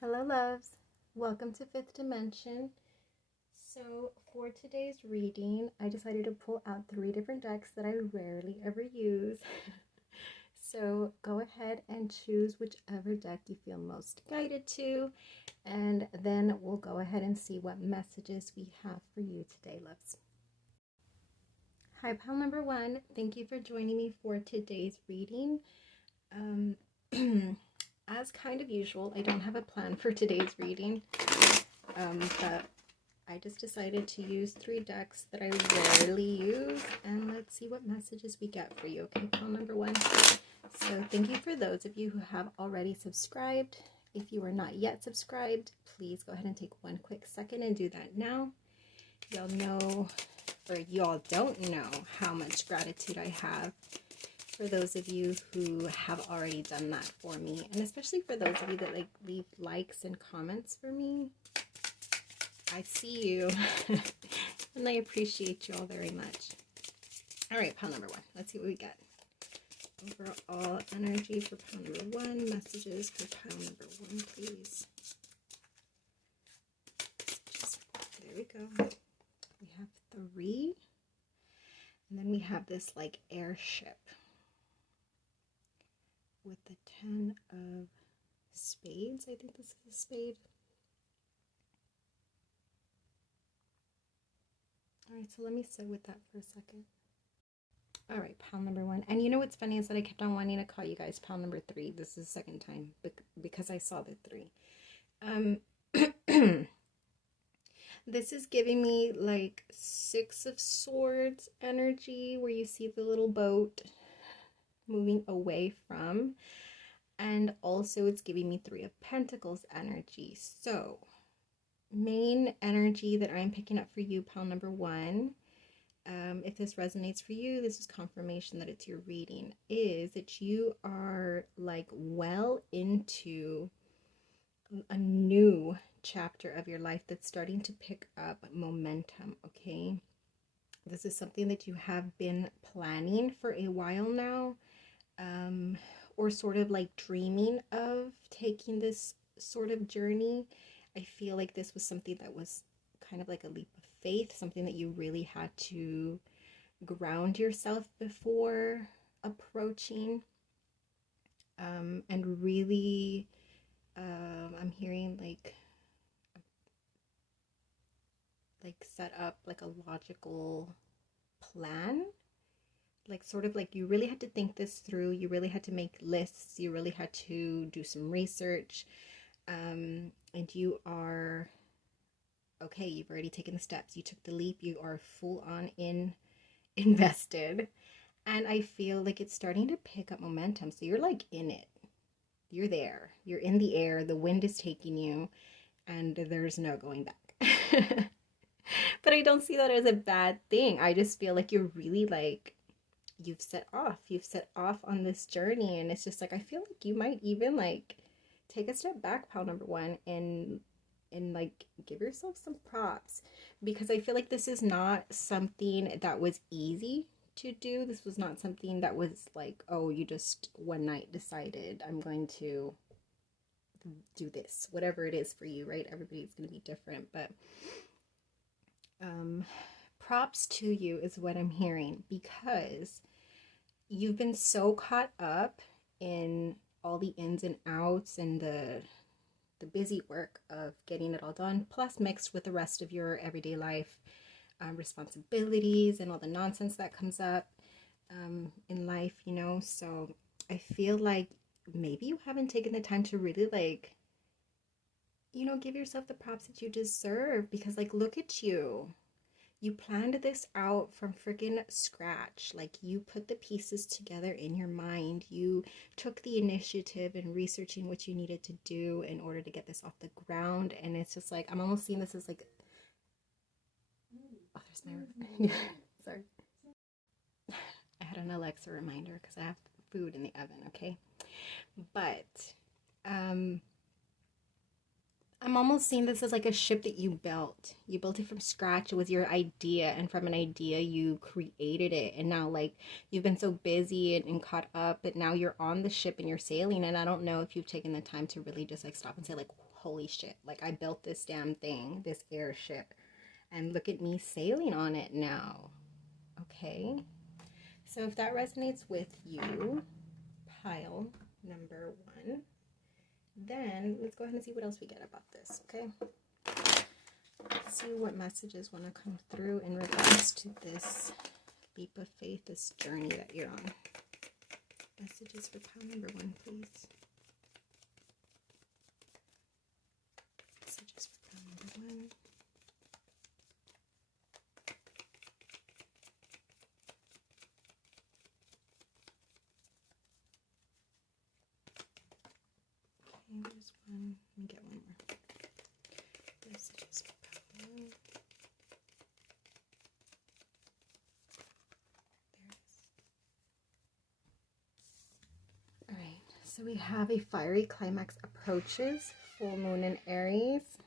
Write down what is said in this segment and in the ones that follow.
Hello, loves. Welcome to Fifth Dimension. So, for today's reading, I decided to pull out 3 different decks that I rarely ever use. So, go ahead and choose whichever deck you feel most guided to, and then we'll go ahead and see what messages we have for you today, loves. Hi, pal number 1. Thank you for joining me for today's reading. As kind of usual, I don't have a plan for today's reading, but I just decided to use 3 decks that I rarely use, and let's see what messages we get for you, okay, pal number 1? So thank you for those of you who have already subscribed. If you are not yet subscribed, please go ahead and take one quick second and do that now. Y'all know, or y'all don't know, how much gratitude I have for those of you who have already done that for me, and especially for those of you that leave likes and comments for me. I see you and I appreciate you all very much. All right, pile number 1, let's see what we get. Overall energy for pile number 1, messages for pile number 1, please. There we go. We have 3, and then we have this like airship with the 10 of spades. I think this is a spade. All right, so let me sit with that for a second. All right, pile number 1. And you know what's funny is that I kept on wanting to call you guys pile number 3. This is the second time because I saw the 3. This is giving me like 6 of Swords energy, where you see the little boat moving away from, and also it's giving me 3 of Pentacles energy. So main energy that I'm picking up for you, pile number 1, if this resonates for you, this is confirmation that it's your reading, is that you are like well into a new chapter of your life that's starting to pick up momentum, okay? This is something that you have been planning for a while now, or sort of like dreaming of taking this sort of journey. I feel like this was something that was kind of like a leap of faith, something that you really had to ground yourself before approaching, and really I'm hearing like set up like a logical plan, like sort of like you really had to think this through, you really had to make lists, you really had to do some research, and you are okay, you've already taken the steps, you took the leap, you are full on invested, and I feel like it's starting to pick up momentum. So you're like in it, you're there, you're in the air, the wind is taking you, and there's no going back. But I don't see that as a bad thing. I just feel like you're really like, you've set off on this journey, and it's just like I feel like you might even like take a step back, pile number 1, and like give yourself some props, because I feel like this is not something that was easy to do. This was not something that was like, oh, you just one night decided I'm going to do this, whatever it is for you, right? Everybody's going to be different, but props to you is what I'm hearing, because you've been so caught up in all the ins and outs and the busy work of getting it all done, plus mixed with the rest of your everyday life responsibilities and all the nonsense that comes up in life, you know. So I feel like maybe you haven't taken the time to really like, you know, give yourself the props that you deserve, because like look at you. You planned this out from freaking scratch. Like you put the pieces together in your mind. You took the initiative in researching what you needed to do in order to get this off the ground. And it's just like, I'm almost seeing this as like, oh, there's my, sorry. I had an Alexa reminder because I have food in the oven, okay? But I'm I'm almost seeing this as like a ship that you built. You built it from scratch. It was your idea, and from an idea you created it. And now like you've been so busy and caught up that now you're on the ship and you're sailing. And I don't know if you've taken the time to really just like stop and say like, holy shit, like I built this damn thing, this airship, and look at me sailing on it now. Okay. So if that resonates with you, pile number 1. Then let's go ahead and see what else we get about this, okay? Let's see what messages want to come through in regards to this leap of faith, this journey that you're on. Messages for pile number 1, please. Messages for pile number 1. There's one. Let me get one more. Messages for pile 1. There it is. Alright, so we have a fiery climax approaches, full moon in Aries,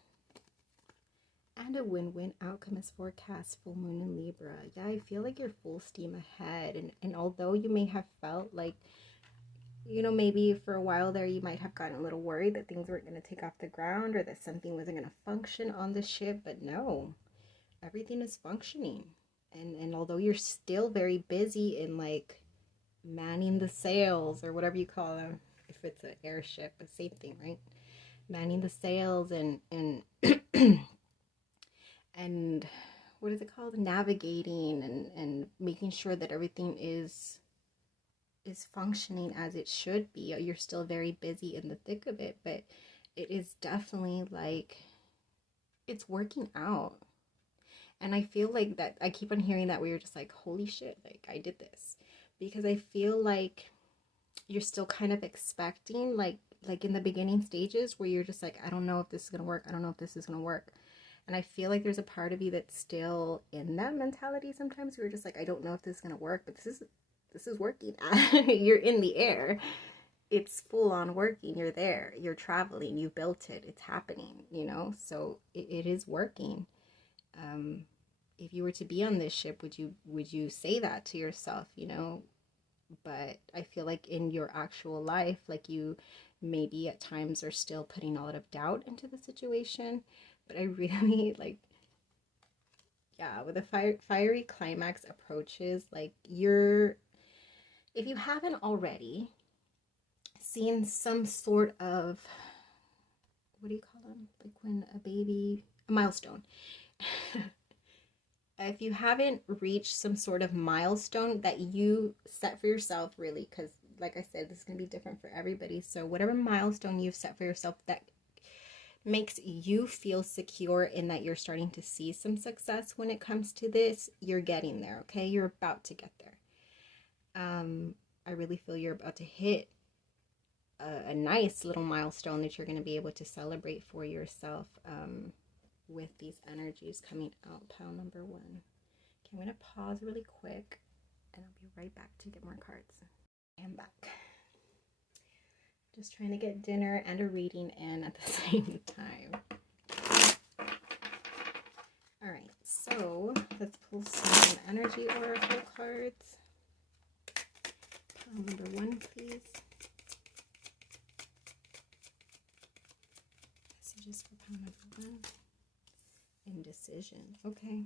and a win-win outcome is forecast, full moon in Libra. Yeah, I feel like you're full steam ahead, and although you may have felt like, you know, maybe for a while there you might have gotten a little worried that things weren't going to take off the ground or that something wasn't going to function on the ship, but no, everything is functioning. And although you're still very busy in like manning the sails or whatever you call them, if it's an airship, the same thing, right? Manning the sails and and what is it called? Navigating and making sure that everything is functioning as it should be. You're still very busy in the thick of it, but it is definitely like it's working out. And I feel like that I keep on hearing that we were just like, holy shit, like I did this, because I feel like you're still kind of expecting like in the beginning stages where you're just like, I don't know if this is gonna work, I don't know if this is gonna work. And I feel like there's a part of you that's still in that mentality. Sometimes we're just like, I don't know if this is gonna work, but this is working. You're in the air. It's full on working. You're there. You're traveling. You built it. It's happening, you know? So it is working. If you were to be on this ship, would you say that to yourself, you know? But I feel like in your actual life, like you maybe at times are still putting a lot of doubt into the situation. But I really like, yeah, with the fiery climax approaches, like if you haven't already seen some sort of, what do you call them? Like when a milestone. If you haven't reached some sort of milestone that you set for yourself, really, because like I said, this is going to be different for everybody. So whatever milestone you've set for yourself that makes you feel secure in that you're starting to see some success when it comes to this, you're getting there, okay? You're about to get there. I really feel you're about to hit a nice little milestone that you're going to be able to celebrate for yourself with these energies coming out. Pile number 1. Okay, I'm going to pause really quick and I'll be right back to get more cards. I'm back. Just trying to get dinner and a reading in at the same time. All right, so let's pull some energy oracle cards. Pile number 1, please. Messages for pile number 1. Indecision. Okay.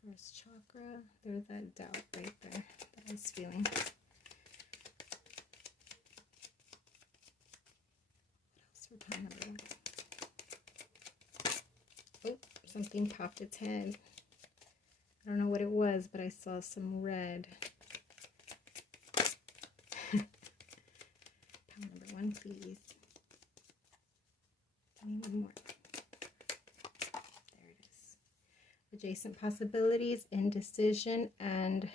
First chakra. There's that doubt right there that I was feeling. What else for pile number 1? Oh, something popped its head. I don't know what it was, but I saw some red. Pile number 1, please. Give me one more. There it is. Adjacent possibilities, indecision, and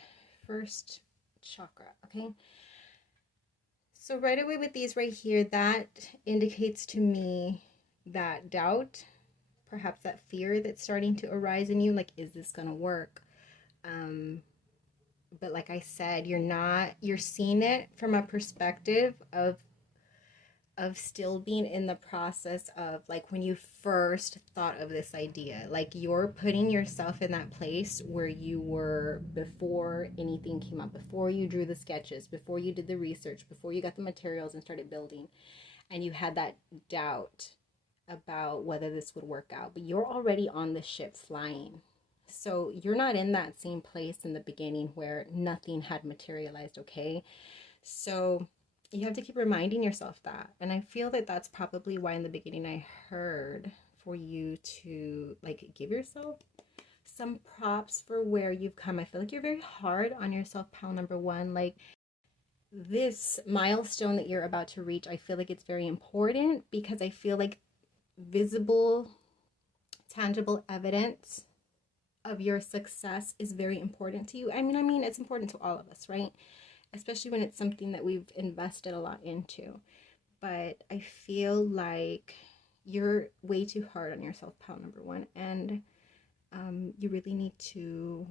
first chakra. Okay. So right away with these right here, that indicates to me that doubt, perhaps that fear that's starting to arise in you, like, is this gonna work? But like I said, you're seeing it from a perspective of still being in the process of like when you first thought of this idea. Like you're putting yourself in that place where you were before anything came up, before you drew the sketches, before you did the research, before you got the materials and started building, and you had that doubt about whether this would work out. But you're already on the ship flying. So you're not in that same place in the beginning where nothing had materialized, okay? So you have to keep reminding yourself that. And I feel that that's probably why in the beginning I heard for you to like give yourself some props for where you've come. I feel like you're very hard on yourself, pal number one. Like this milestone that you're about to reach, I feel like it's very important because I feel like visible, tangible evidence of your success is very important to you. I mean, it's important to all of us, right? Especially when it's something that we've invested a lot into. But I feel like you're way too hard on yourself, pal number one. And you really need to,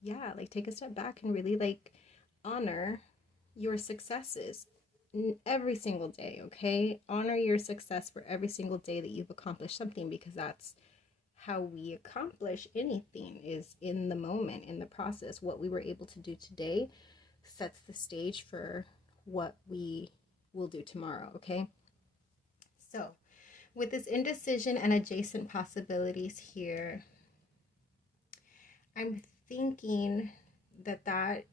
yeah, like take a step back and really like honor your successes every single day, okay? Honor your success for every single day that you've accomplished something, because that's how we accomplish anything, is in the moment, in the process. What we were able to do today sets the stage for what we will do tomorrow, okay? So with this indecision and adjacent possibilities here, I'm thinking that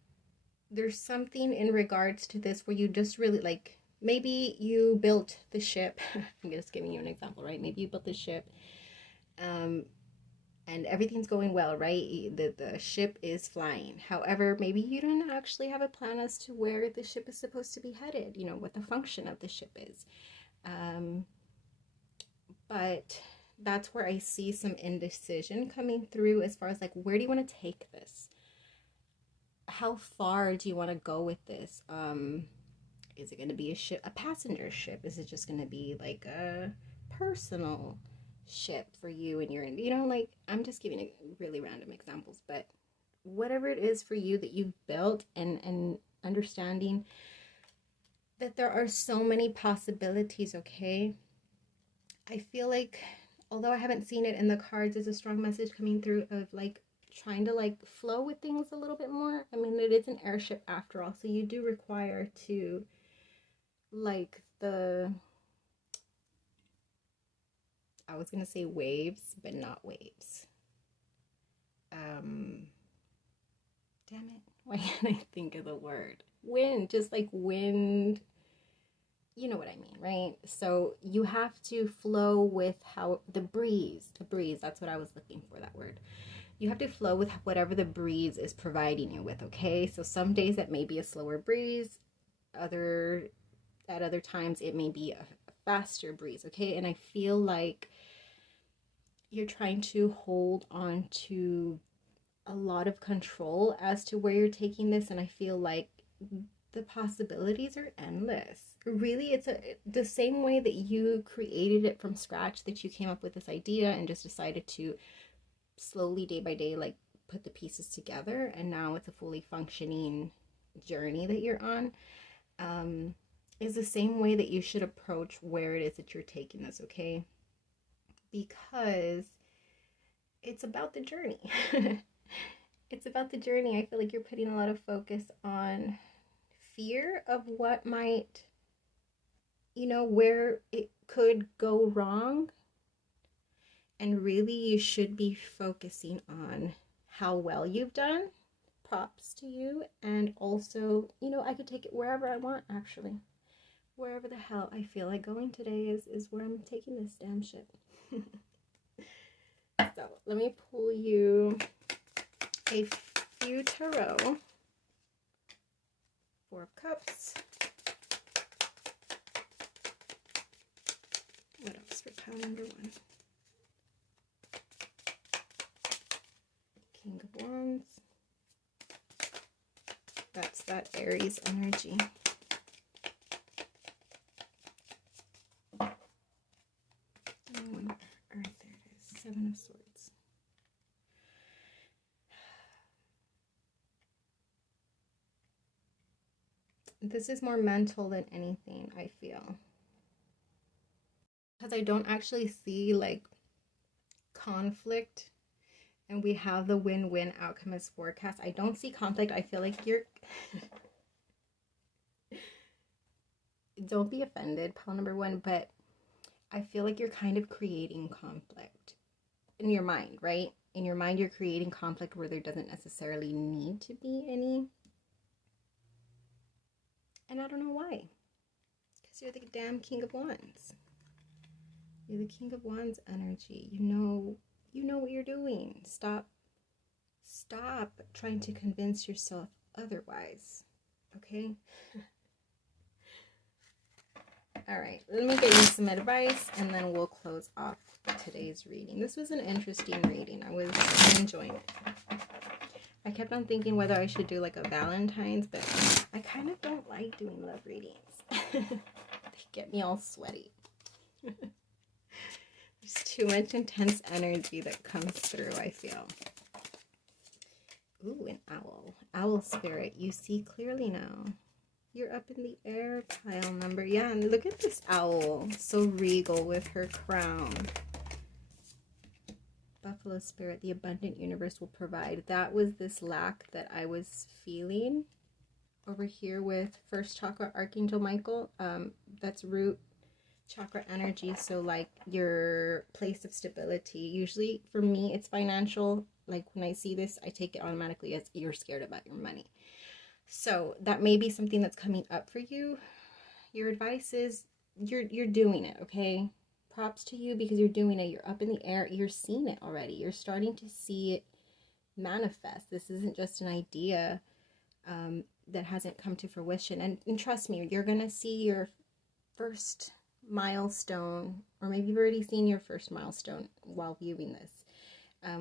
there's something in regards to this where you just really like, maybe you built the ship. I'm just giving you an example, right? Maybe you built the ship and everything's going well, right? The ship is flying. However, maybe you don't actually have a plan as to where the ship is supposed to be headed, you know, what the function of the ship is. But that's where I see some indecision coming through as far as like, where do you want to take this? How far do you want to go with this? Is it going to be a ship, a passenger ship? Is it just going to be like a personal ship for you and your, you know, like, I'm just giving really random examples, but whatever it is for you that you've built, and understanding that there are so many possibilities, okay? I feel like, although I haven't seen it in the cards, there's a strong message coming through of like trying to like flow with things a little bit more. I mean, it is an airship after all, so you do require to like I was gonna say waves, but not waves. Damn it, why can't I think of the word? Wind, just like wind. You know what I mean, right? So you have to flow with how the breeze, that's what I was looking for, that word. You have to flow with whatever the breeze is providing you with, okay? So some days that may be a slower breeze, at other times it may be a faster breeze, okay? And I feel like you're trying to hold on to a lot of control as to where you're taking this, and I feel like the possibilities are endless. Really, it's the same way that you created it from scratch, that you came up with this idea and just decided to slowly, day by day, like put the pieces together, and now it's a fully functioning journey that you're on, is the same way that you should approach where it is that you're taking this, okay? Because it's about the journey. It's about the journey. I feel like you're putting a lot of focus on fear of what might, you know, where it could go wrong. And really, you should be focusing on how well you've done. Props to you. And also, you know, I could take it wherever I want, actually. Wherever the hell I feel like going today is where I'm taking this damn ship. So, let me pull you a few tarot. Four of Cups. What else for pile number one? King of Wands. That's that Aries energy. There it is. Seven of Swords. This is more mental than anything, I feel. Because I don't actually see like conflict, and we have the win-win outcome as forecast. I don't see conflict. I feel like you're don't be offended, pile number one, but I feel like you're kind of creating conflict in your mind, right? In your mind, you're creating conflict where there doesn't necessarily need to be any. And I don't know why. Because you're the damn King of Wands. You're the King of Wands energy. You know what you're doing. Stop trying to convince yourself otherwise. Okay? All right, let me get you some advice and then we'll close off today's reading. This was an interesting reading. I was enjoying it. I kept on thinking whether I should do like a Valentine's, but I kind of don't like doing love readings. They get me all sweaty. There's too much intense energy that comes through, I feel. Ooh, an owl. Owl spirit, you see clearly now. You're up in the air, pile number. Yeah, and look at this owl. So regal with her crown. Buffalo spirit, the abundant universe will provide. That was this lack that I was feeling over here with first chakra, Archangel Michael. That's root chakra energy. So like your place of stability. Usually for me, it's financial. Like when I see this, I take it automatically as you're scared about your money. So that may be something that's coming up for you. Your advice is you're doing it, okay? Props to you because you're doing it. You're up in the air. You're seeing it already. You're starting to see it manifest. This isn't just an idea that hasn't come to fruition. And trust me, you're going to see your first milestone, or maybe you've already seen your first milestone while viewing this.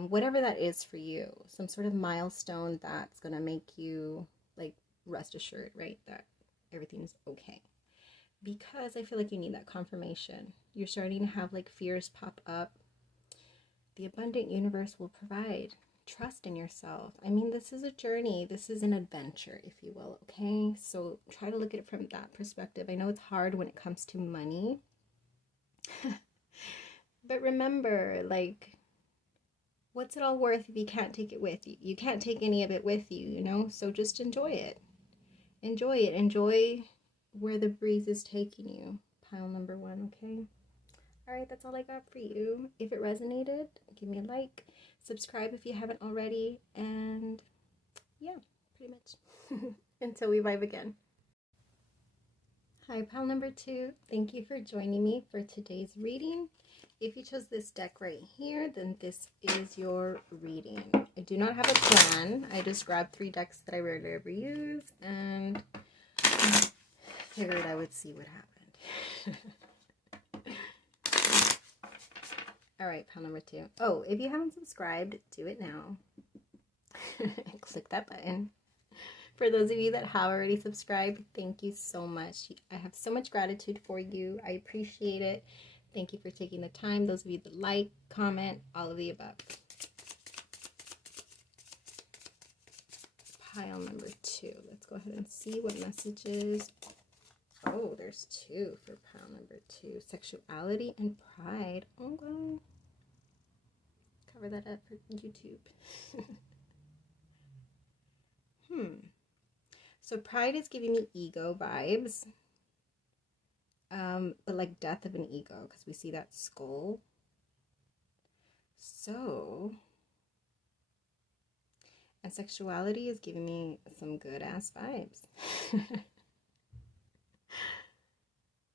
Whatever that is for you, some sort of milestone that's going to make you like rest assured, right, that everything's okay. Because I feel like you need that confirmation. You're starting to have like fears pop up. The abundant universe will provide. Trust in yourself. I mean, this is a journey. This is an adventure, if you will, okay? So try to look at it from that perspective. I know it's hard when it comes to money. But remember, like, what's it all worth if you can't take it with you? You can't take any of it with you, you know? So just enjoy it. Enjoy it. Enjoy where the breeze is taking you. Pile number one, okay? All right, that's all I got for you. If it resonated, give me a like. Subscribe if you haven't already. And yeah, pretty much. Until we vibe again. Hi, pile number two. Thank you for joining me for today's reading. If you chose this deck right here, then this is your reading. I do not have a plan. I just grabbed 3 decks that I rarely ever use and figured I would see what happened. All right, pile number 2. Oh, if you haven't subscribed, do it now. Click that button. For those of you that have already subscribed, thank you so much. I have so much gratitude for you. I appreciate it. Thank you for taking the time. Those of you that like, comment, all of the above. Pile number 2. Let's go ahead and see what messages. Oh, there's 2 for pile number 2. Sexuality and pride. Oh, well. Cover that up for YouTube. So pride is giving me ego vibes. But like death of an ego, because we see that skull. So, and sexuality is giving me some good ass vibes.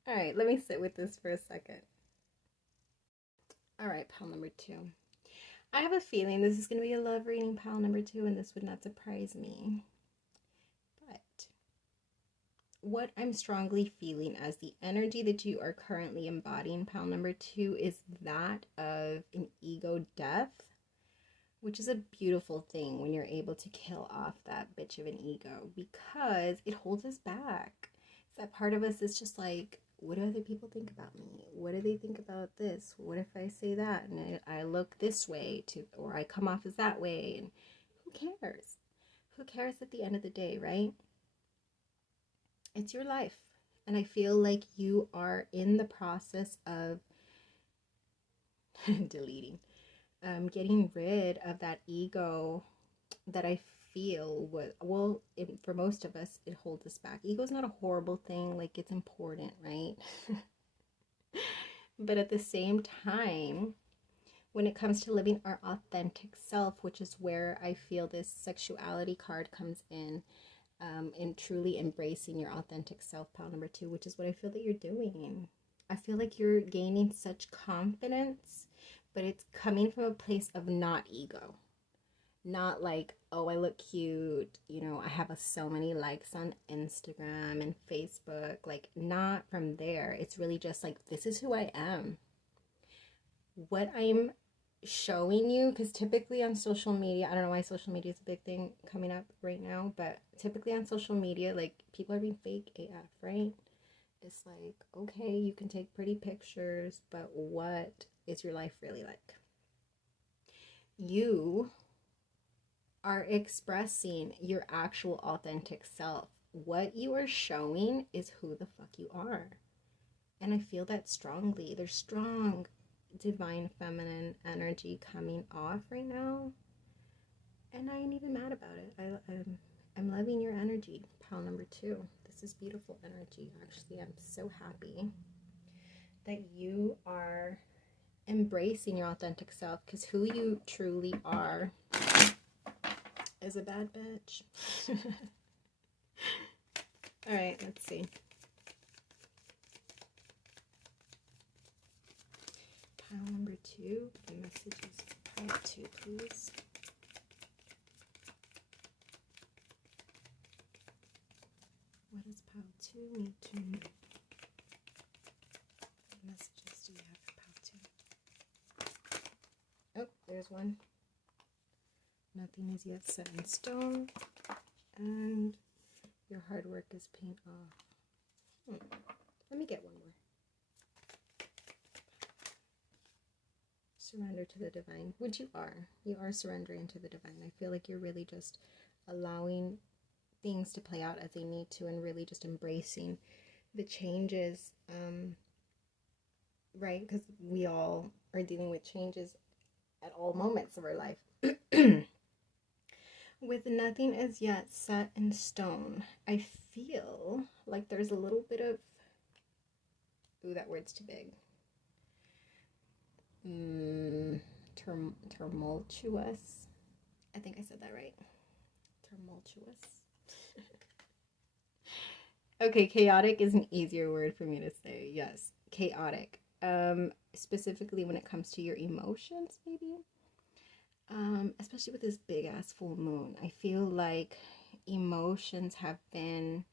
All right, let me sit with this for a second. All right, pile number 2. I have a feeling this is going to be a love reading, pile number 2, and this would not surprise me. But what I'm strongly feeling as the energy that you are currently embodying, pile number 2, is that of an ego death, which is a beautiful thing when you're able to kill off that bitch of an ego, because it holds us back. That part of us is just like, what do other people think about me? What do they think about this? What if I say that and I look this way or I come off as that way? And who cares? Who cares at the end of the day, right? It's your life. And I feel like you are in the process of deleting, getting rid of that ego that I feel was, well, for most of us, it holds us back. Ego is not a horrible thing, like it's important, right? But at the same time, when it comes to living our authentic self, which is where I feel this sexuality card comes in truly embracing your authentic self, pile number 2, which is what I feel that you're doing. I feel like you're gaining such confidence, but it's coming from a place of not ego. Not like, oh, I look cute, you know, I have so many likes on Instagram and Facebook. Like, not from there. It's really just like, this is who I am. What I'm showing you, because typically on social media, I don't know why social media is a big thing coming up right now, but typically on social media, like, people are being fake AF, right? It's like, okay, you can take pretty pictures, but what is your life really like? You are expressing your actual authentic self. What you are showing is who the fuck you are. And I feel that strongly. There's strong divine feminine energy coming off right now. And I ain't even mad about it. I'm loving your energy, pile number 2. This is beautiful energy. Actually, I'm so happy that you are embracing your authentic self, because who you truly are is a bad bitch. All right, let's see. Pile number 2, the messages pile 2, please. What does pile 2 need to know? What messages do you have for pile 2? Oh, there's one. Nothing is yet set in stone, and your hard work is paying off. Let me get one more. Surrender to the divine, which you are. You are surrendering to the divine. I feel like you're really just allowing things to play out as they need to, and really just embracing the changes, right? Because we all are dealing with changes at all moments of our life. With nothing as yet set in stone, I feel like there's a little bit of, ooh, that word's too big. Tumultuous. I think I said that right. Tumultuous. Okay, chaotic is an easier word for me to say. Yes, chaotic. Specifically when it comes to your emotions, maybe. Especially with this big ass full moon, I feel like emotions have been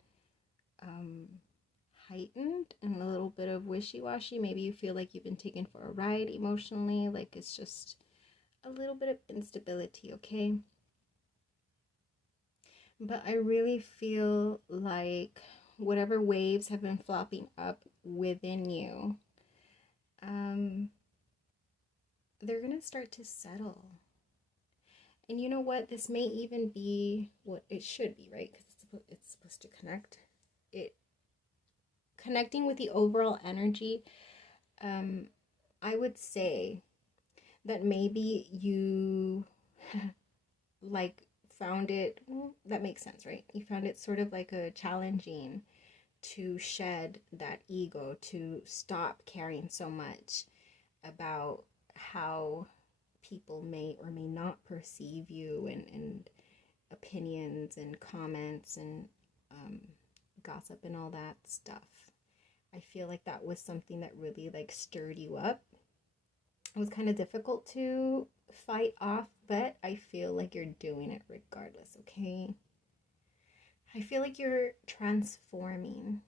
heightened and a little bit of wishy-washy. Maybe you feel like you've been taken for a ride emotionally, like it's just a little bit of instability, okay? But I really feel like whatever waves have been flopping up within you, they're gonna start to settle. And you know what? This may even be what it should be, right? Because it's supposed to connect. Connecting with the overall energy. I would say that maybe you like found it. Well, that makes sense, right? You found it sort of like a challenging to shed that ego, to stop caring so much about how people may or may not perceive you, and opinions and comments and gossip and all that stuff. I feel like that was something that really like stirred you up. It was kind of difficult to fight off, but I feel like you're doing it regardless, okay? I feel like you're transforming.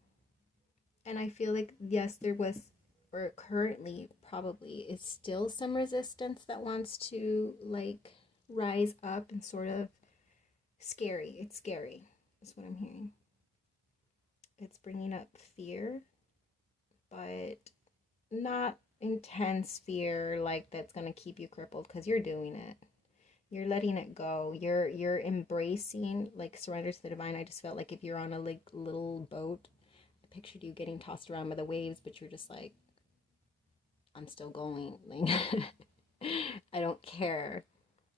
And I feel like, yes, there was, or currently probably is still some resistance that wants to like rise up and sort of scary. It's scary, is what I'm hearing. It's bringing up fear, but not intense fear like that's going to keep you crippled, because you're doing it. You're letting it go. You're embracing, like, surrender to the divine. I just felt like if you're on a like little boat, I pictured you getting tossed around by the waves, but you're just like, I'm still going. Like, I don't care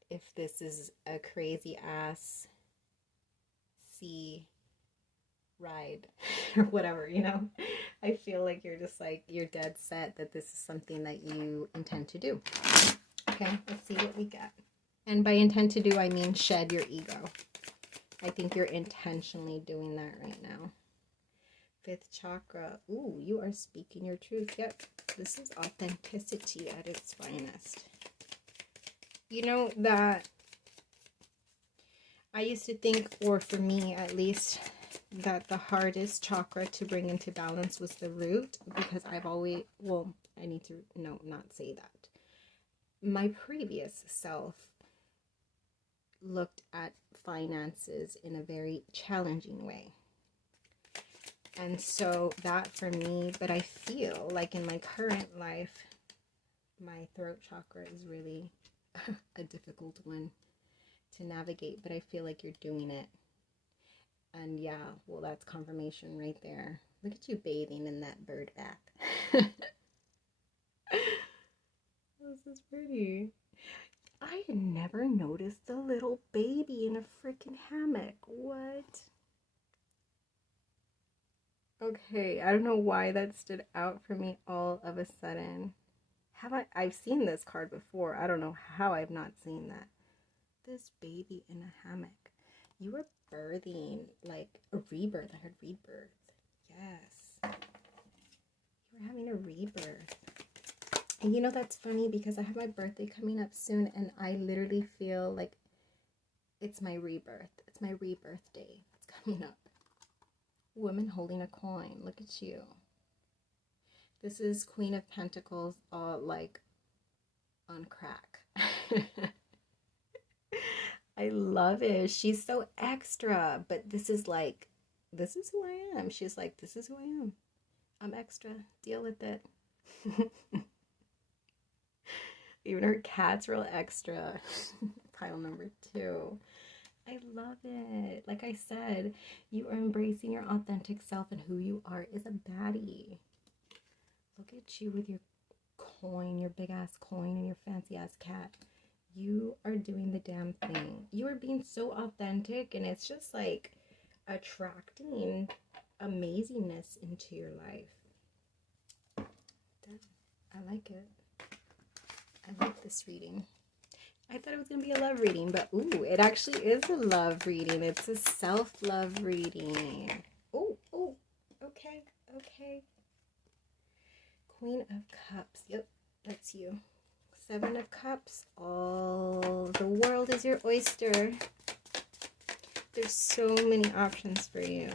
if this is a crazy ass sea ride or whatever, you know? I feel like you're just like, you're dead set that this is something that you intend to do. Okay, let's see what we get. And by intend to do, I mean shed your ego. I think you're intentionally doing that right now. Fifth chakra. Ooh, you are speaking your truth. Yep, this is authenticity at its finest. You know that I used to think, or for me at least, that the hardest chakra to bring into balance was the root, because I've always, well, I need to, no, not say that. My previous self looked at finances in a very challenging way. And so that for me, but I feel like in my current life, my throat chakra is really a difficult one to navigate, but I feel like you're doing it. And yeah, well, that's confirmation right there. Look at you bathing in that bird bath. This is pretty. I never noticed the little baby in a freaking hammock. What? Okay, I don't know why that stood out for me all of a sudden. I've seen this card before. I don't know how I've not seen that. This baby in a hammock. You were birthing, like a rebirth. I heard rebirth. Yes. You were having a rebirth. And you know, that's funny because I have my birthday coming up soon and I literally feel like it's my rebirth. It's my rebirth day. It's coming up. Woman holding a coin. Look at you. This is Queen of Pentacles, like on crack. I love it. She's so extra, but this is like, this is who I am. She's like, this is who I am. I'm extra. Deal with it. Even her cat's real extra. Pile number 2. I love it. Like I said, you are embracing your authentic self, and who you are is a baddie. Look at you with your coin, your big ass coin, and your fancy ass cat. You are doing the damn thing. You are being so authentic, and it's just like attracting amazingness into your life. I like it. I like this reading. I thought it was going to be a love reading, but ooh, it actually is a love reading. It's a self-love reading. Oh, okay. Queen of Cups. Yep, that's you. 7 of Cups. Oh, the world is your oyster. There's so many options for you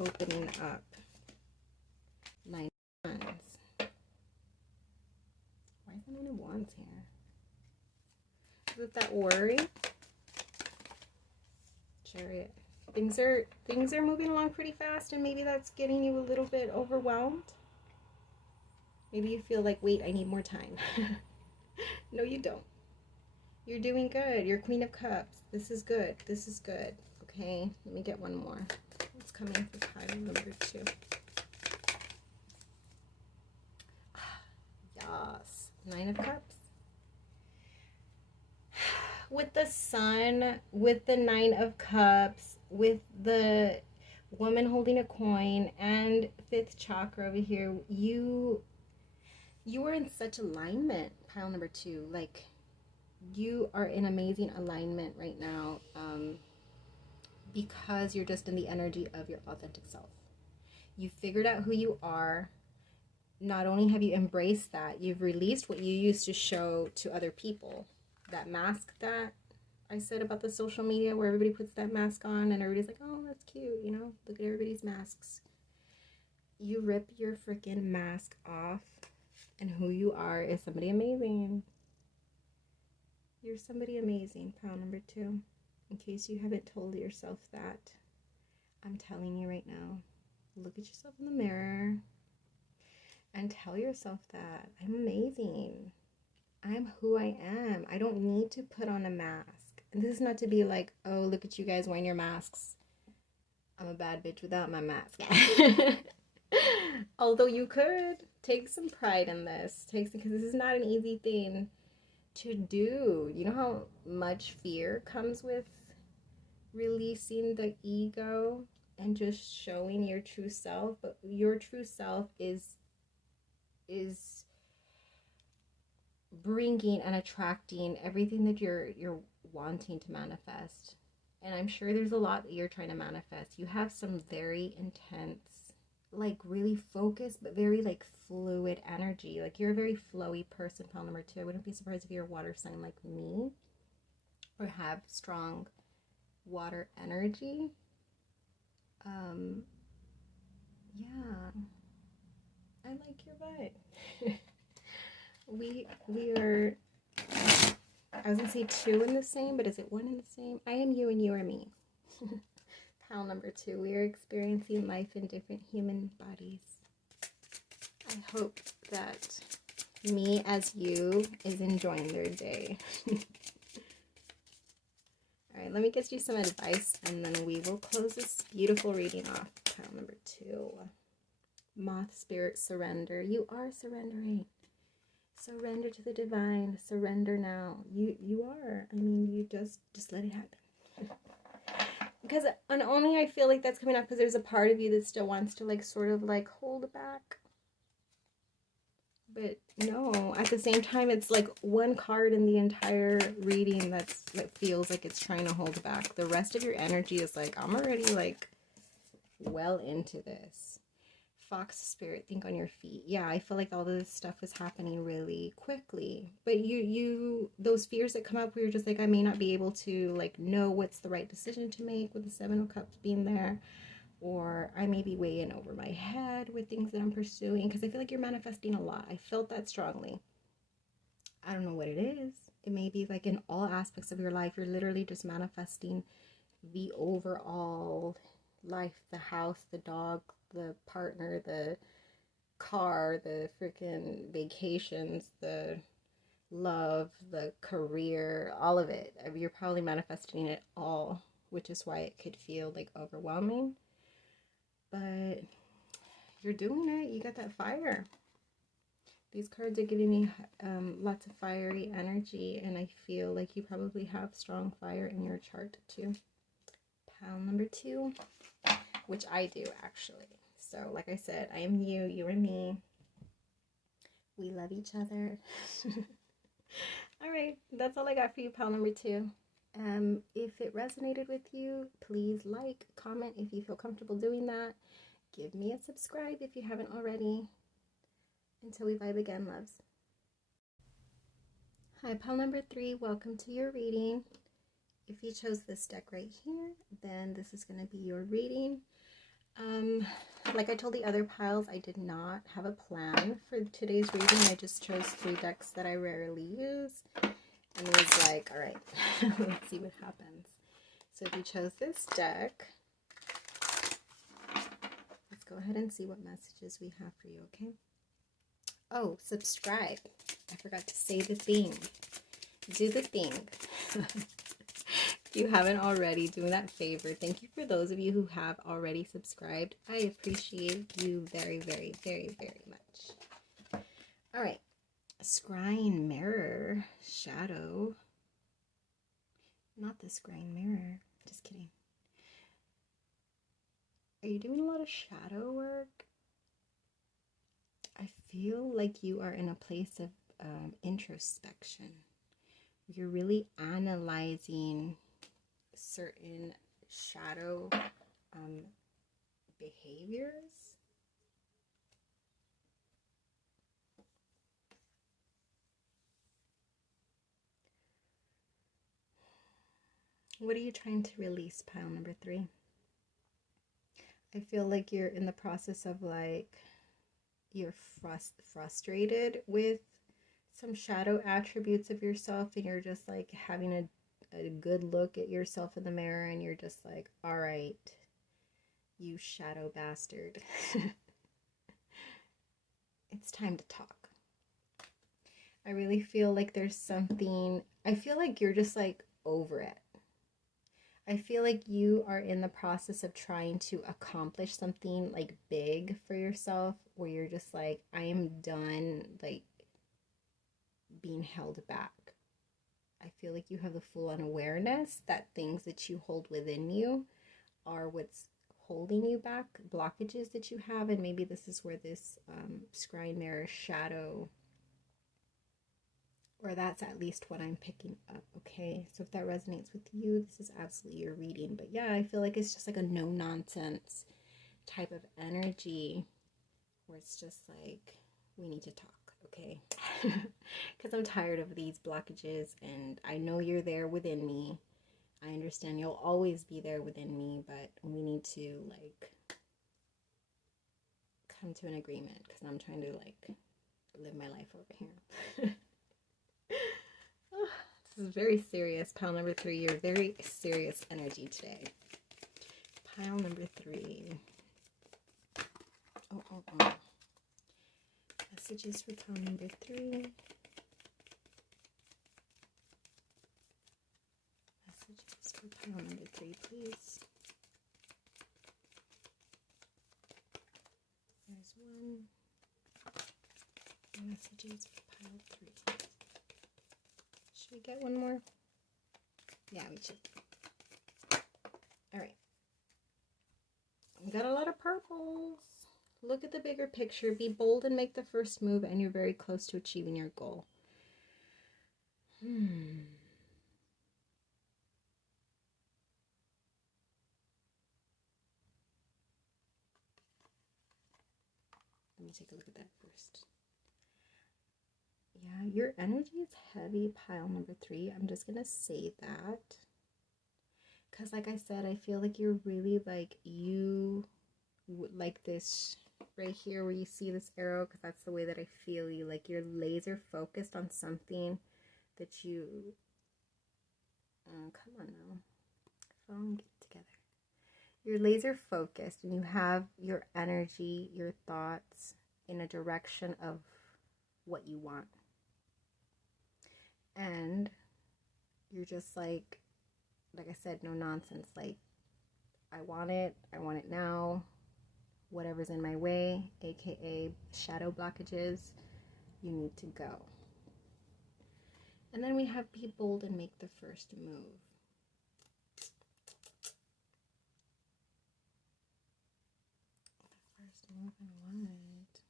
opening up. 9 of Wands. Why is there 9 of Wands here? Is it that worry? Chariot. Things are moving along pretty fast, and maybe that's getting you a little bit overwhelmed. Maybe you feel like, wait, I need more time. No, you don't. You're doing good. You're Queen of Cups. This is good. This is good. Okay, let me get one more. What's coming for pile number 2? Yes. 9 of Cups. With the Sun, with the 9 of Cups, with the woman holding a coin, and 5th chakra over here, you are in such alignment. Pile number 2. Like, you are in amazing alignment right now, because you're just in the energy of your authentic self. You figured out who you are. Not only have you embraced that, you've released what you used to show to other people. That mask that I said about the social media, where everybody puts that mask on and everybody's like, oh, that's cute, you know, look at everybody's masks. You rip your freaking mask off, and who you are is somebody amazing. You're somebody amazing. Pile number 2. In case you haven't told yourself that, I'm telling you right now, look at yourself in the mirror and tell yourself that I'm amazing. I'm who I am. I don't need to put on a mask. And this is not to be like, oh, look at you guys wearing your masks. I'm a bad bitch without my mask. Although you could take some pride in this. Because this is not an easy thing to do. You know how much fear comes with releasing the ego and just showing your true self? But your true self is bringing and attracting everything that you're wanting to manifest. And I'm sure there's a lot that you're trying to manifest. You have some very intense, like really focused, but very like fluid energy. Like you're a very flowy person, pile number 2. I wouldn't be surprised if you're a water sign like me or have strong water energy. Yeah, I like your vibe. we are, I was gonna say 2 in the same, but is it 1 in the same? I am you and you are me. Pile number 2, we are experiencing life in different human bodies. I hope that me as you is enjoying their day. All right, let me get you some advice and then we will close this beautiful reading off. Pile number 2. Moth spirit, surrender. You are surrendering. Surrender to the divine. Surrender now. You are. I mean, you just let it happen. Because, and only I feel like that's coming up because there's a part of you that still wants to like sort of like hold back. But no, at the same time, it's like one card in the entire reading that feels like it's trying to hold back. The rest of your energy is like, I'm already like well into this. Fox spirit, think on your feet. Yeah, I feel like all this stuff was happening really quickly. But you those fears that come up where you're just like, I may not be able to like know what's the right decision to make with the 7 of Cups being there. Or I may be way in over my head with things that I'm pursuing. Because I feel like you're manifesting a lot. I felt that strongly. I don't know what it is. It may be like in all aspects of your life, you're literally just manifesting the overall life, the house, the dog, the partner, the car, the freaking vacations, the love, the career, all of it. I mean, you're probably manifesting it all, which is why it could feel like overwhelming. But you're doing it. You got that fire. These cards are giving me lots of fiery energy, and I feel like you probably have strong fire in your chart too. Pile number 2, which I do actually. So like I said, I am you, you are me. We love each other. All right, that's all I got for you, pile number 2. If it resonated with you, please like, comment if you feel comfortable doing that. Give me a subscribe if you haven't already. Until we vibe again, loves. Hi, pile number 3. Welcome to your reading. If you chose this deck right here, then this is going to be your reading. Like I told the other piles, I did not have a plan for today's reading. I just chose 3 decks that I rarely use. And was like, all right, let's see what happens. So if you chose this deck, let's go ahead and see what messages we have for you, okay? Oh, subscribe. I forgot to say the thing. Do the thing. If you haven't already, do that favor. Thank you for those of you who have already subscribed. I appreciate you very, very, very, very much. All right. Scrying mirror, shadow. Not the scrying mirror. Just kidding. Are you doing a lot of shadow work? I feel like you are in a place of introspection. You're really analyzing certain shadow behaviors. What are you trying to release, pile number 3? I feel like you're in the process of like, you're frustrated with some shadow attributes of yourself, and you're just like having a good look at yourself in the mirror, and you're just like, all right, you shadow bastard. It's time to talk. I really feel like there's something, I feel like you're just like over it. I feel like you are in the process of trying to accomplish something like big for yourself, where you're just like, I am done like being held back. I feel like you have the full on awareness that things that you hold within you are what's holding you back, blockages that you have. And maybe this is where this scrying mirror shadow, or that's at least what I'm picking up. Okay, so if that resonates with you, this is absolutely your reading. But yeah, I feel like it's just like a no nonsense type of energy where it's just like, we need to talk. Okay, because I'm tired of these blockages, and I know you're there within me. I understand you'll always be there within me, but we need to like come to an agreement, because I'm trying to like live my life over here. Oh, this is very serious. Pile number 3, you're very serious energy today. Pile number 3. Oh. Messages for pile number 3. Messages for pile number 3, please. There's 1. Messages for pile 3. Should we get one more? Yeah, we should. All right. We got a lot of purples. Look at the bigger picture. Be bold and make the first move, and you're very close to achieving your goal. Let me take a look at that first. Yeah, your energy is heavy, pile number 3. I'm just going to say that. Because like I said, I feel like you're really like, you like this right here where you see this arrow, because that's the way that I feel you. Like you're laser focused on something that you, come on now, phone, get it together. You're laser focused, and you have your energy, your thoughts in a direction of what you want. And you're just like I said, no nonsense. Like, I want it now. Whatever's in my way, aka shadow blockages, you need to go. And then we have be bold and make the first move. The first move in what?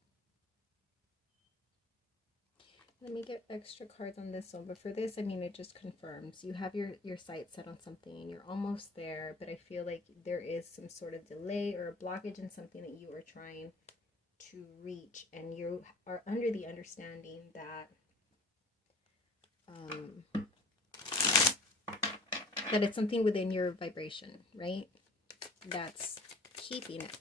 Let me get extra cards on this one, but for this, I mean, it just confirms you have your sights set on something and you're almost there, but I feel like there is some sort of delay or a blockage in something that you are trying to reach, and you are under the understanding that that it's something within your vibration, right? That's keeping it.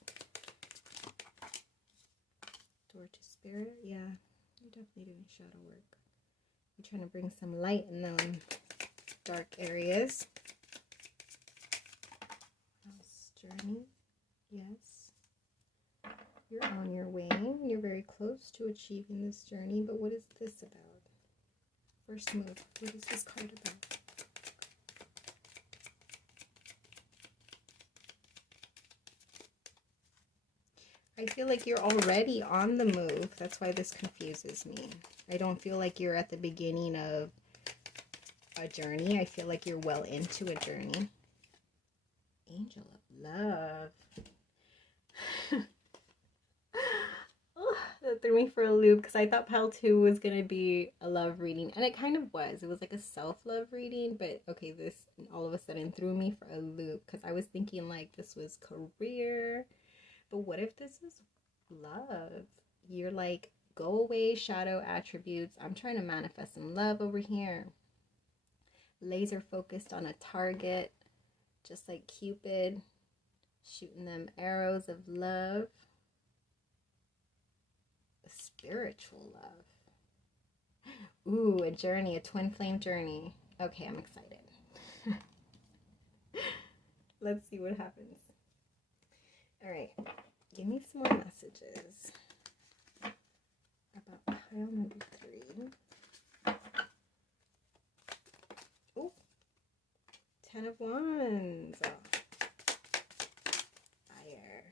Door to spirit, yeah. You're definitely doing shadow work. You're trying to bring some light in them dark areas. House journey. Yes. You're on your way. You're very close to achieving this journey. But what is this about? First move. What is this card about? I feel like you're already on the move. That's why this confuses me. I don't feel like you're at the beginning of a journey. I feel like you're well into a journey. Angel of love. Oh, that threw me for a loop, because I thought pile 2 was going to be a love reading. And it kind of was. It was like a self-love reading. But okay, this all of a sudden threw me for a loop, because I was thinking like this was career. But what if this is love? You're like, go away, shadow attributes. I'm trying to manifest some love over here. Laser focused on a target, just like Cupid, shooting them arrows of love. A spiritual love. Ooh, a journey, a twin flame journey. Okay, I'm excited. Let's see what happens. All right, give me some more messages about pile number 3. Oh, 10 Ten of Wands. Fire.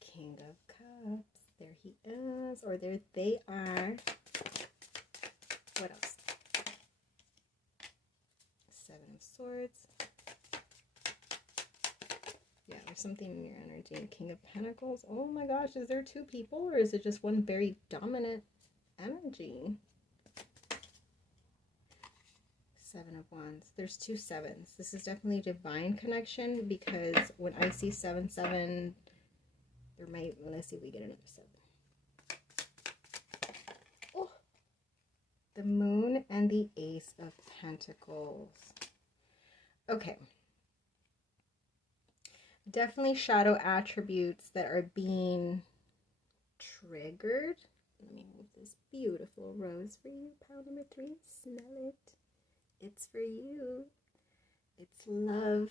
King of Cups. There he is. Or there they are. What else? Seven of Swords. Yeah, there's something in your energy. King of Pentacles. Oh my gosh, is there two people or is it just one very dominant energy? Seven of Wands. There's two sevens. This is definitely a divine connection because when I see 7-7, there might, let's see if we get another 7. Oh, the Moon and the Ace of Pentacles. Okay. Definitely shadow attributes that are being triggered. Let me move this beautiful rose for you. Pile number 3. Smell it. It's for you. It's love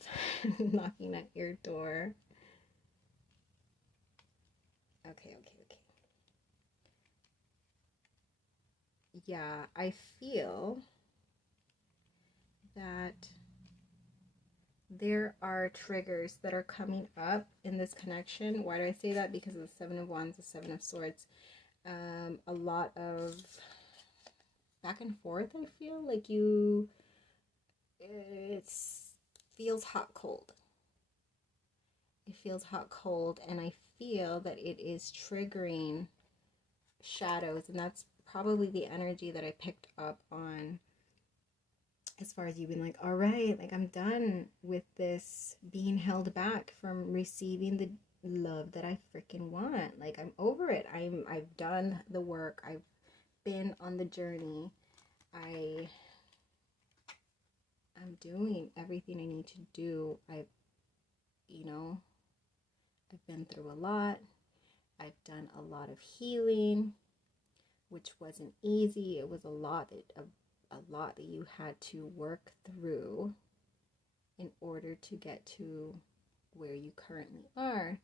knocking at your door. Okay. Yeah, I feel that there are triggers that are coming up in this connection. Why do I say that? Because of the Seven of Wands, the Seven of Swords. A lot of back and forth, I feel like it feels hot cold. It feels hot cold, and I feel that it is triggering shadows, and that's probably the energy that I picked up on as far as you being like, all right, like I'm done with this being held back from receiving the love that I freaking want. Like I'm over it. I've done the work. I've been on the journey. I'm doing everything I need to do. I've been through a lot. I've done a lot of healing, which wasn't easy. It was a lot that you had to work through in order to get to where you currently are.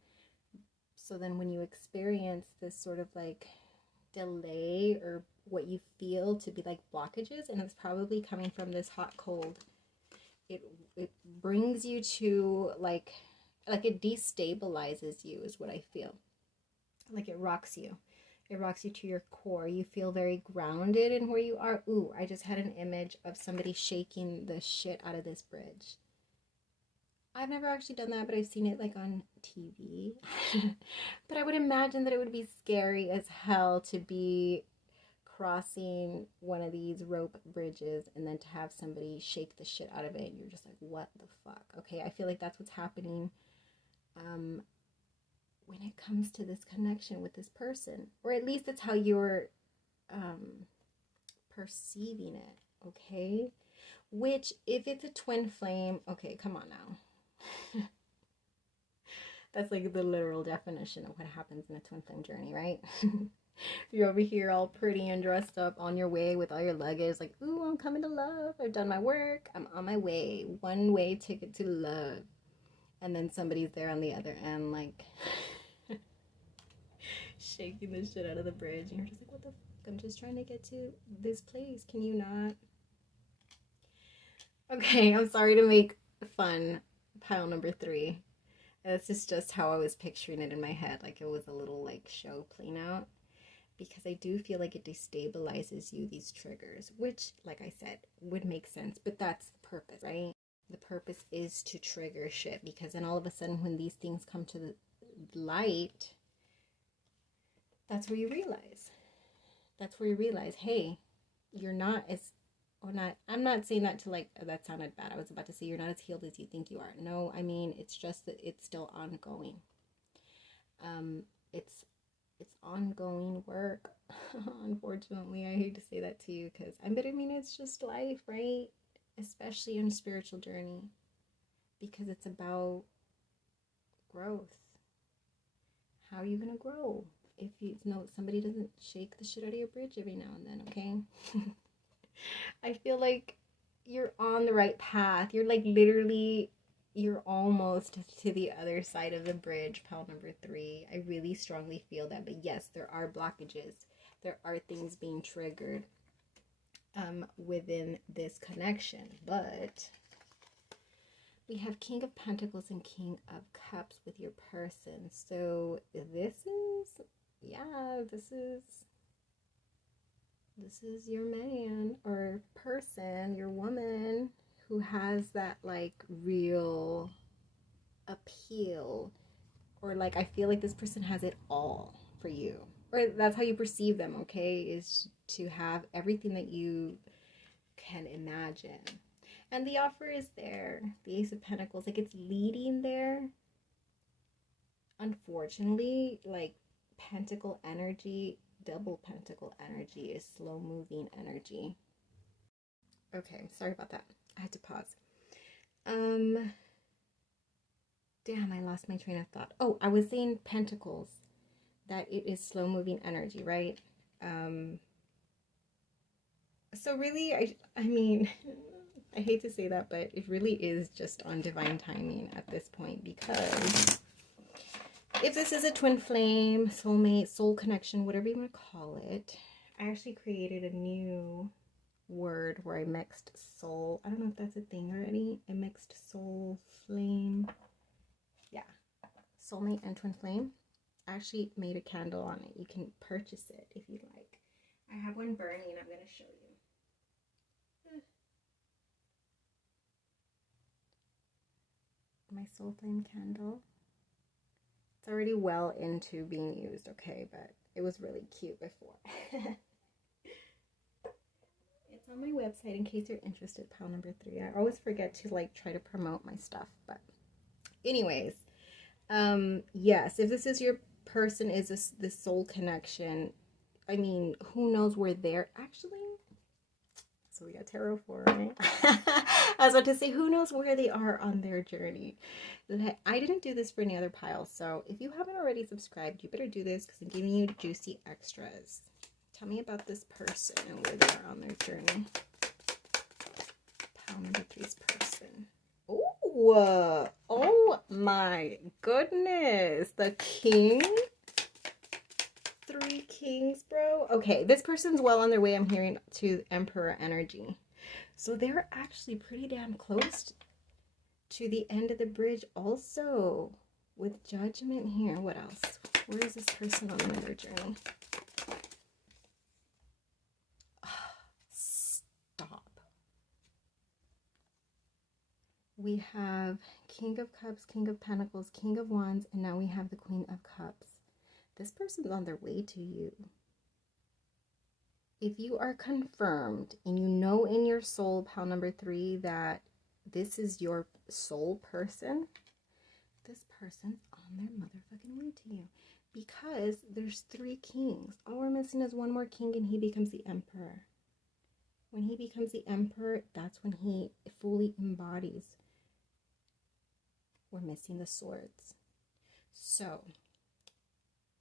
So then when you experience this sort of like delay or what you feel to be like blockages, and it's probably coming from this hot cold, it brings you to like it destabilizes you is what I feel. Like it rocks you. It rocks you to your core. You feel very grounded in where you are. Ooh, I just had an image of somebody shaking the shit out of this bridge. I've never actually done that, but I've seen it like on TV. But I would imagine that it would be scary as hell to be crossing one of these rope bridges and then to have somebody shake the shit out of it. And you're just like, what the fuck? Okay, I feel like that's what's happening when it comes to this connection with this person. Or at least it's how you're perceiving it, okay? Which, if it's a twin flame, okay, come on now. That's like the literal definition of what happens in a twin flame journey, right? You're over here all pretty and dressed up on your way with all your luggage, like, ooh, I'm coming to love. I've done my work. I'm on my way. One-way ticket to love. And then somebody's there on the other end, like, shaking the shit out of the bridge. And you're just like, what the fuck? I'm just trying to get to this place. Can you not? Okay, I'm sorry to make fun. Pile number 3. This is just how I was picturing it in my head. Like it was a little like show playing out. Because I do feel like it destabilizes you, these triggers. Which, like I said, would make sense. But that's the purpose, right? The purpose is to trigger shit. Because then all of a sudden when these things come to the light, that's where you realize. That's where you realize, hey, you're not as... Or not, I'm not saying that to like, oh, that sounded bad. I was about to say you're not as healed as you think you are. No, I mean, it's just that it's still ongoing. It's ongoing work. Unfortunately, I hate to say that to you but I mean, it's just life, right? Especially in a spiritual journey, because it's about growth. How are you going to grow if somebody doesn't shake the shit out of your bridge every now and then, okay? I feel like you're on the right path. You're like literally, you're almost to the other side of the bridge, pile number 3. I really strongly feel that. But yes, there are blockages. There are things being triggered within this connection. But We have King of Pentacles and King of Cups with your person. So this is, yeah, this is your man or person, your woman who has that like real appeal, or like I feel like this person has it all for you, or that's how you perceive them, okay, is to have everything that you can imagine. And the offer is there. The Ace of Pentacles, like it's leading there. Unfortunately, like pentacle energy, double pentacle energy is slow moving energy. Okay, sorry about that. I had to pause. Damn, I lost my train of thought. Oh, I was saying pentacles, that it is slow moving energy, right? So really, I mean, I hate to say that, but it really is just on divine timing at this point, because if this is a twin flame, soulmate, soul connection, whatever you want to call it, I actually created a new word where I mixed soul. I don't know if that's a thing already. I mixed soul, flame. Yeah. Soulmate and twin flame. I actually made a candle on it. You can purchase it if you like. I have one burning. I'm going to show you. My soul flame candle. It's already well into being used, okay, but it was really cute before. It's on my website in case you're interested, pile number 3. I always forget to like try to promote my stuff, but anyways, yes, if this is your person, is this soul connection, I mean, who knows where they're actually, so we got tarot for, right? I was about to say, who knows where they are on their journey. I didn't do this for any other piles, so if you haven't already subscribed, you better do this because I'm giving you juicy extras. Tell me about this person and where they are on their journey. Pile number 3's person. Oh, oh my goodness. The king. 3 kings, bro. Okay, this person's well on their way, I'm hearing, to Emperor energy. So they're actually pretty damn close to the end of the bridge also. With Judgment here. What else? Where is this person on their journey? Stop. We have King of Cups, King of Pentacles, King of Wands, and now we have the Queen of Cups. This person's on their way to you. If you are confirmed and you know in your soul, pile number 3, that this is your soul person, this person's on their motherfucking way to you. Because there's 3 kings. All we're missing is one more king and he becomes the emperor. When he becomes the emperor, that's when he fully embodies. We're missing the swords. So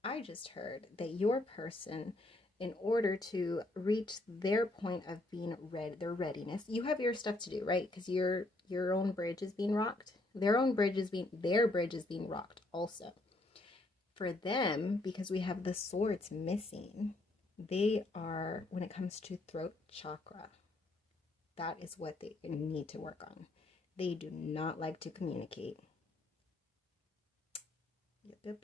I just heard that your person, in order to reach their point of being their readiness, you have your stuff to do, right? Because your own bridge is being rocked. Their bridge is being rocked also. For them, because we have the swords missing, they are, when it comes to throat chakra, that is what they need to work on. They do not like to communicate. Yep.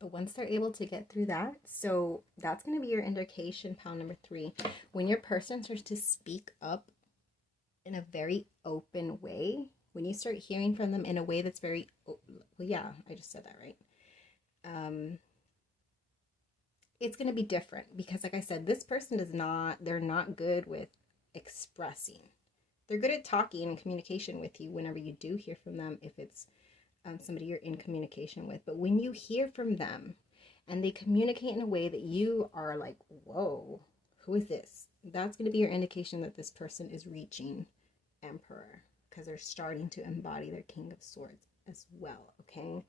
But once they're able to get through that, so that's going to be your indication, pile number 3. When your person starts to speak up in a very open way, when you start hearing from them in a way that's very, well, yeah, I just said that right. It's going to be different because, like I said, this person they're not good with expressing. They're good at talking and communication with you whenever you do hear from them, if it's somebody you're in communication with. But when you hear from them and they communicate in a way that you are like, whoa, who is this? That's going to be your indication that this person is reaching Emperor, because they're starting to embody their King of Swords as well, okay?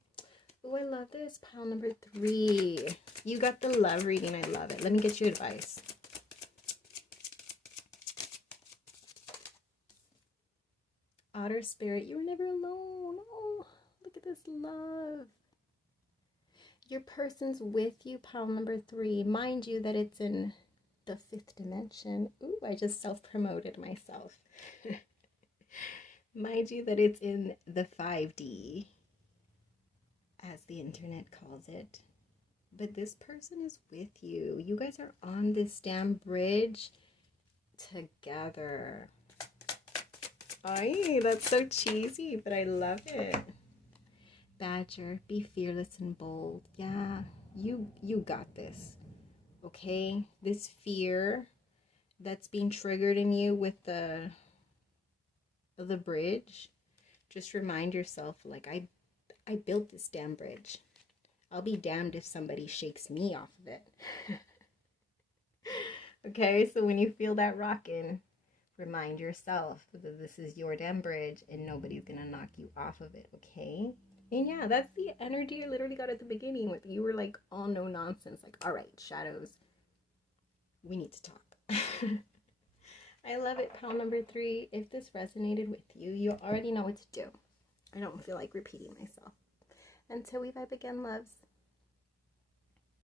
Oh, I love this, pile number 3. You got the love reading. I love it. Let me get you advice. Outer spirit, you were never alone. Oh, look at this love. Your person's with you, pile number 3. Mind you that it's in the 5th dimension. Ooh, I just self-promoted myself. Mind you that it's in the 5D, as the internet calls it. But this person is with you. You guys are on this damn bridge together. Ay, that's so cheesy, but I love it. Badger, be fearless and bold. Yeah, you got this. Okay? This fear that's being triggered in you with the bridge, just remind yourself, like, I built this damn bridge. I'll be damned if somebody shakes me off of it. Okay, so when you feel that rocking, remind yourself that this is your damn bridge and nobody's gonna knock you off of it, okay? And yeah, that's the energy I literally got at the beginning with you were like all no nonsense, like, all right, shadows, we need to talk. I love it, pal number 3. If this resonated with you, you already know what to do. I don't feel like repeating myself. Until we vibe again, loves.